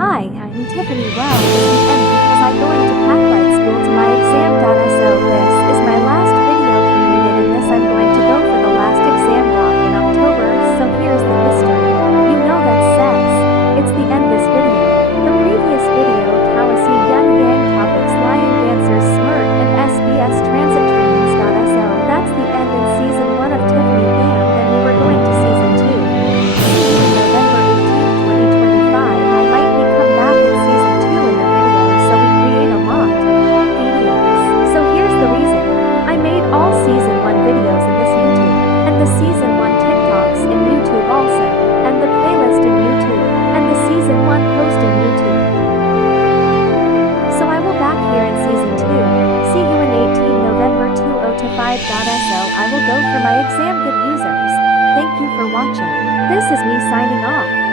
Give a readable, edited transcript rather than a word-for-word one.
Hi, I'm Tiffany. Well, it's the end because I going to Packlight School to my exam. So this is my last video created. In this I'm going to go for the last exam block in October. So here's the history. You know that says it's the end this video. The previous video Kawasi Young Yang topics Lion Dancers Smirk and SBS Transit Trains. So that's the end in season 1 of Tiffany Bam. Then we were going to season 2. See you in November 18th, 2025. I might be come back in season 2 in the video so we create a lot videos. So here's the reason. I made all season 1 videos in this YouTube, and the season 1 TikToks in YouTube also, and the playlist in YouTube, and the season 1 post in YouTube. So I will back here in season 2. See you in 18 November 2025. So I will go for my exam. Good users. Thank you for watching. This is me signing off.